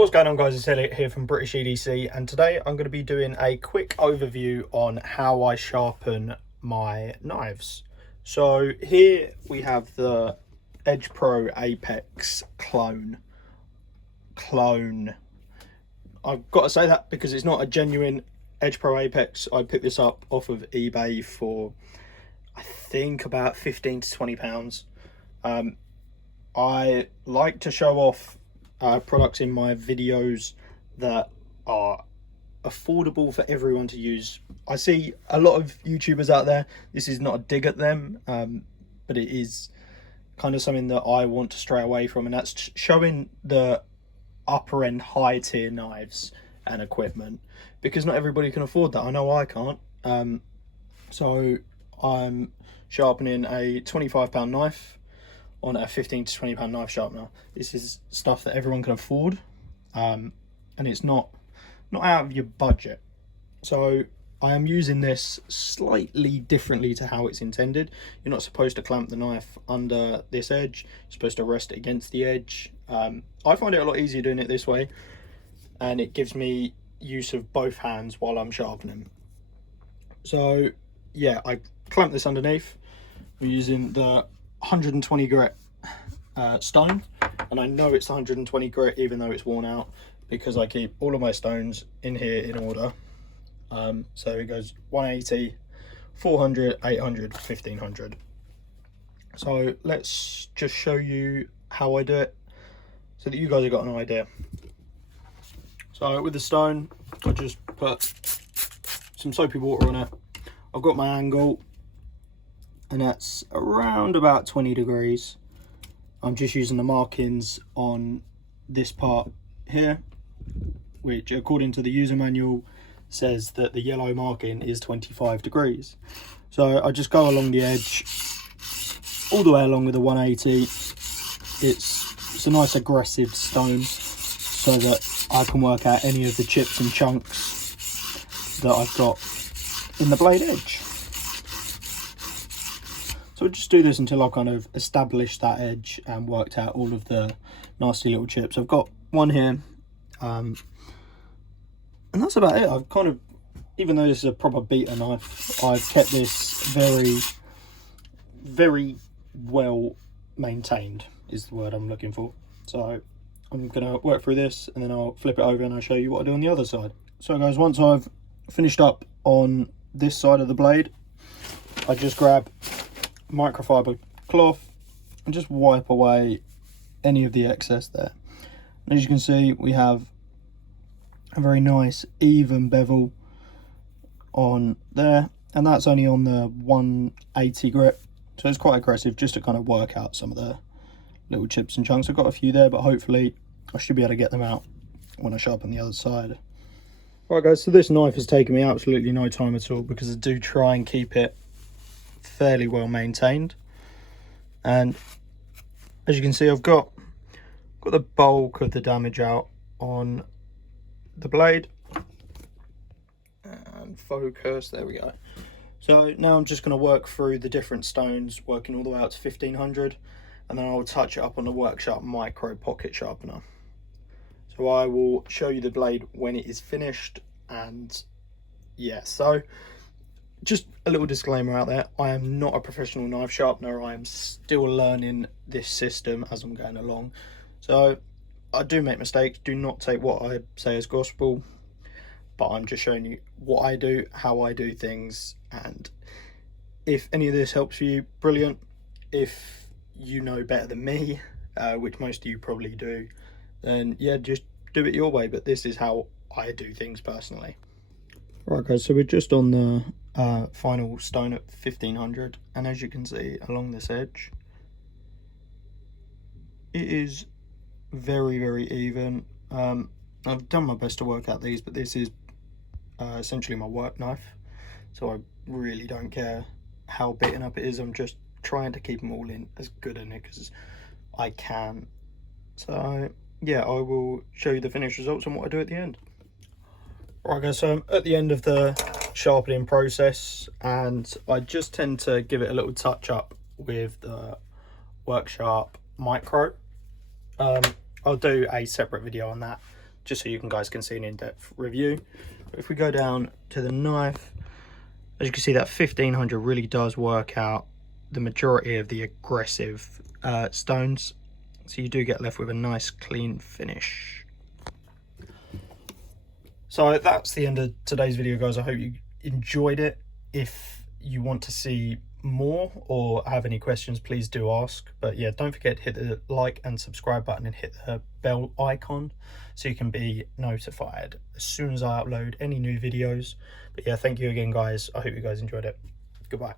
What's going on, guys? It's Elliot here from British EDC, and today I'm going to be doing a quick overview on how I sharpen my knives. So here we have the Edge Pro Apex Clone. I've got to say that because it's not a genuine Edge Pro Apex. I picked this up off of eBay for I think about 15 to 20 pounds. I like to show off products in my videos that are affordable for everyone to use. I see a lot of YouTubers out there. This is not a dig at them, but it is kind of something that I want to stray away from, and that's showing the upper end high tier knives and equipment, because not everybody can afford that. I know I can't. So I'm sharpening a £25 knife on a 15 to 20 pound knife sharpener. This is stuff that everyone can afford, and it's not out of your budget. So I am using this slightly differently to how it's intended. You're not supposed to clamp the knife under this edge. You're supposed to rest it against the edge. I find it a lot easier doing it this way, and it gives me use of both hands while I'm sharpening. So yeah, I clamp this underneath. I'm using the 120 grit stone, and I know it's 120 grit even though it's worn out, because I keep all of my stones in here in order. So it goes 180, 400, 800, 1500. So let's just show you how I do it so that you guys have got an idea. So with the stone, I just put some soapy water on it. I've got my angle, and that's around about 20 degrees. I'm just using the markings on this part here, which according to the user manual says that the yellow marking is 25 degrees. So I just go along the edge all the way along with the 180. It's a nice aggressive stone so that I can work out any of the chips and chunks that I've got in the blade edge. So I'll just do this until I've kind of established that edge and worked out all of the nasty little chips. I've got one here, and that's about it. I've kind of, even though this is a proper beater knife, I've kept this very well maintained is the word I'm looking for. So I'm gonna work through this, and then I'll flip it over and I'll show you what I do on the other side. So guys, once I've finished up on this side of the blade, I just grab microfiber cloth and just wipe away any of the excess there. And as you can see, we have a very nice even bevel on there, and that's only on the 180 grit, so it's quite aggressive, just to kind of work out some of the little chips and chunks. I've got a few there, but hopefully I should be able to get them out when I sharpen the other side. Right guys, so this knife has taken me absolutely no time at all, because I do try and keep it fairly well maintained. And as you can see, I've got the bulk of the damage out on the blade. And focus, there we go. So now I'm just going to work through the different stones, working all the way out to 1500, and then I'll touch it up on the Workshop Micro Pocket Sharpener. So I will show you the blade when it is finished. And yeah, so just a little disclaimer out there, I am not a professional knife sharpener. I am still learning this system as I'm going along, so I do make mistakes. Do not take what I say as gospel, but I'm just showing you what I do, how I do things, and if any of this helps you, brilliant. If you know better than me, which most of you probably do, then yeah, just do it your way, but this is how I do things personally. Right guys, so we're just on the final stone at 1500, and as you can see along this edge, it is very even. I've done my best to work out these, but this is essentially my work knife, so I really don't care how beaten up it is. I'm just trying to keep them all in as good a nick as I can. So yeah, I will show you the finished results and what I do at the end. Right guys, so I'm at the end of the sharpening process, and I just tend to give it a little touch up with the Workshop Micro. I'll do a separate video on that, just so you guys can see an in-depth review. But if we go down to the knife, as you can see, that 1500 really does work out the majority of the aggressive stones, so you do get left with a nice clean finish. So that's the end of today's video, guys. I hope you enjoyed it. If you want to see more or have any questions, please do ask. But yeah, don't forget to hit the like and subscribe button and hit the bell icon so you can be notified as soon as I upload any new videos. But yeah, thank you again, guys. I hope you guys enjoyed it. Goodbye.